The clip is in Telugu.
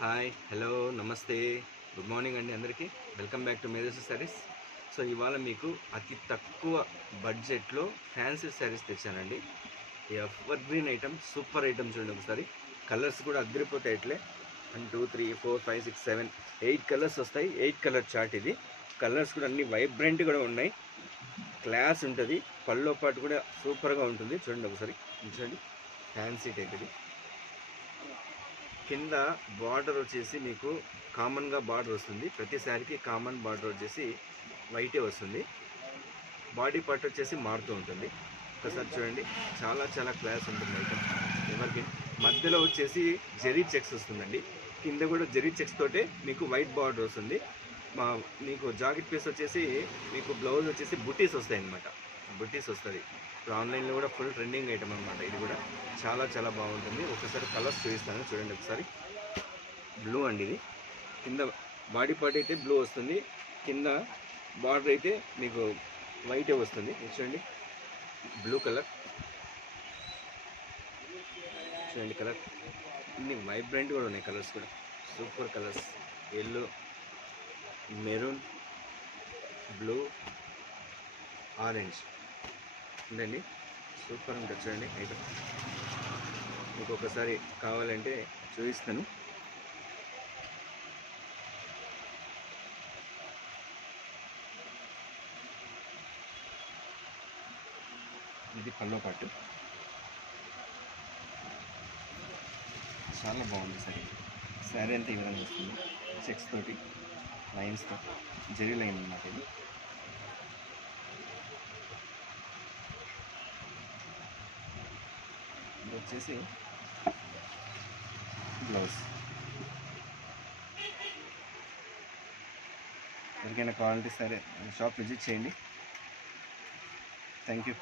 Hi hello namaste good morning అండి అందరికీ. Welcome back to Medhas sarees. So ఇవాళ మీకు అతి తక్కువ బడ్జెట్లో ఫ్యాన్సీ శారీస్ తెచ్చానండి. Evergreen item, super item. చూడండి ఒకసారి, కలర్స్ కూడా అద్దరిపోతాయి. ఇట్లే 1 2 3 4 5 6 7 8 కలర్స్ వస్తాయి. 8 కలర్ చార్ట్ ఇది. కలర్స్ కూడా అన్ని వైబ్రెంట్ కూడా ఉన్నాయి. క్లాస్ ఉంటుంది. పళ్ళో పాటు కూడా సూపర్గా ఉంటుంది. చూడండి ఒకసారి, చూడండి ఫ్యాన్సీ టైప్ ఇది. కింద బార్డర్ వచ్చేసి మీకు కామన్గా బార్డర్ వస్తుంది. ప్రతి శారీకి కామన్ బార్డర్ వచ్చేసి వైటే వస్తుంది. బాడీ పార్ట్ వచ్చేసి మారుతూ ఉంటుంది. ఒకసారి చూడండి, చాలా చాలా క్లాస్ ఉంటుంది ఐటమ్. ఎవరికి మధ్యలో వచ్చేసి జెరీ చెక్స్ వస్తుందండి. కింద కూడా జెరీ చెక్స్ తోటే మీకు వైట్ బార్డర్ వస్తుంది. మీకు జాకెట్ పీస్ వచ్చేసి మీకు బ్లౌజ్ వచ్చేసి బుటీస్ వస్తాయి అన్నమాట. బుటీస్ వస్తుంది. ఇప్పుడు ఆన్లైన్లో కూడా ఫుల్ ట్రెండింగ్ ఐటమ్ అనమాట. ఇది కూడా చాలా చాలా బాగుంటుంది. ఒకసారి కలర్స్ చూపిస్తాను చూడండి ఒకసారి. బ్లూ అండి ఇది. కింద బాడీ పార్ట్ అయితే బ్లూ వస్తుంది. కింద బార్డర్ అయితే మీకు వైటే వస్తుంది. చూడండి బ్లూ కలర్. చూడండి కలర్ ఇన్ని వైబ్రెంట్ కూడా ఉన్నాయి. కలర్స్ కూడా super colours. Yellow, maroon, blue, orange ఉందండి. సూపర్ ఉంటుంది. చూడండి ఐటమ్ మీకు ఒకసారి కావాలంటే చూపిస్తాను. ఇది పల్లో పాటు చాలా బాగుంది సార్. శారీ అంతా ఈ విధంగా వస్తుంది. చెక్స్ తోటి, లైన్స్తో, జెరీ లైన్ అన్నమాట. ఇది వచ్చేసి బ్లౌజ్. ఎవరికైనా కావాలంటే సరే షాప్ విజిట్ చేయండి. Thank you.